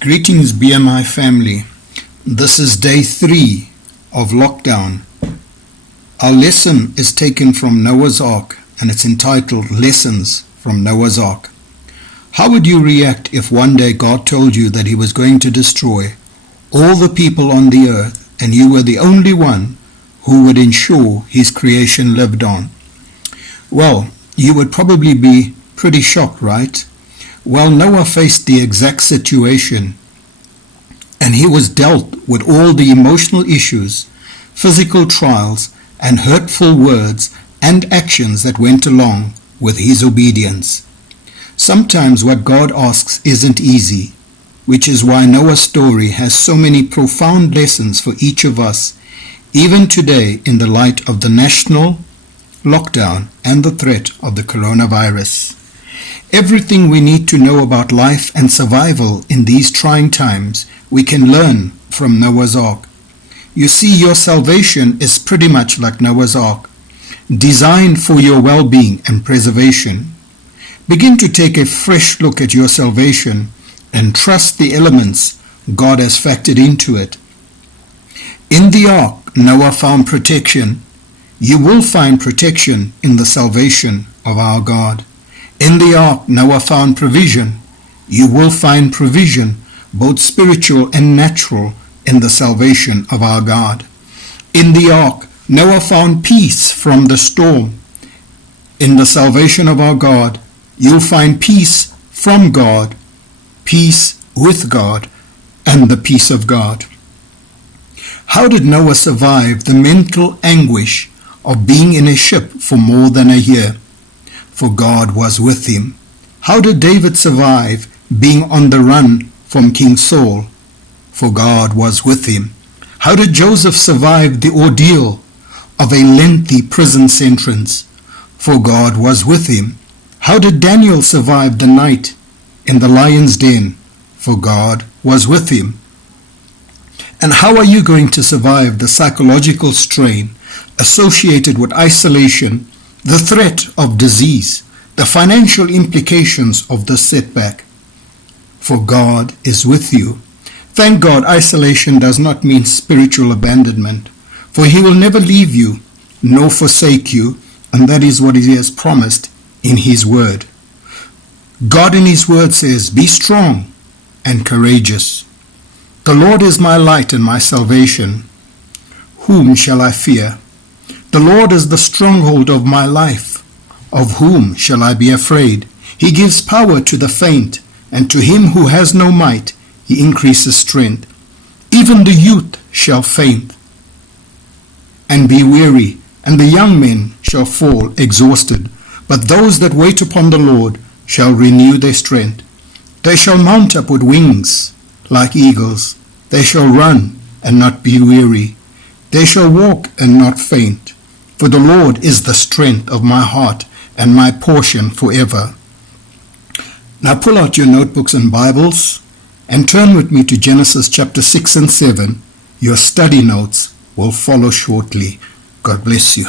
Greetings BMI family. This is day 3 of lockdown. Our lesson is taken from Noah's Ark and it's entitled Lessons from Noah's Ark. How would you react if one day God told you that he was going to destroy all the people on the earth and you were the only one who would ensure his creation lived on? Well, you would probably be pretty shocked, right? Well, Noah faced the exact situation, and he was dealt with all the emotional issues, physical trials, and hurtful words and actions that went along with his obedience. Sometimes what God asks isn't easy, which is why Noah's story has so many profound lessons for each of us, even today in the light of the national lockdown and the threat of the coronavirus. Everything we need to know about life and survival in these trying times, we can learn from Noah's Ark. You see, your salvation is pretty much like Noah's Ark, designed for your well-being and preservation. Begin to take a fresh look at your salvation and trust the elements God has factored into it. In the ark, Noah found protection. You will find protection in the salvation of our God. In the ark, Noah found provision. You will find provision, both spiritual and natural, in the salvation of our God. In the ark, Noah found peace from the storm. In the salvation of our God, you'll find peace from God, peace with God, and the peace of God. How did Noah survive the mental anguish of being in a ship for more than a year? For God was with him. How did David survive being on the run from King Saul? For God was with him. How did Joseph survive the ordeal of a lengthy prison sentence? For God was with him. How did Daniel survive the night in the lion's den? For God was with him. And how are you going to survive the psychological strain associated with isolation, the threat of disease, the financial implications of the setback? For God is with you. Thank God isolation does not mean spiritual abandonment, for he will never leave you nor forsake you, and that is what he has promised in his word. God in his word says, "Be strong and courageous. The Lord is my light and my salvation. Whom shall I fear? The Lord is the stronghold of my life. Of whom shall I be afraid? He gives power to the faint, and to him who has no might he increases strength. Even the youth shall faint and be weary, and the young men shall fall exhausted. But those that wait upon the Lord shall renew their strength. They shall mount up with wings like eagles. They shall run and not be weary. They shall walk and not faint. For the Lord is the strength of my heart and my portion forever." Now pull out your notebooks and Bibles and turn with me to Genesis chapter 6 and 7. Your study notes will follow shortly. God bless you.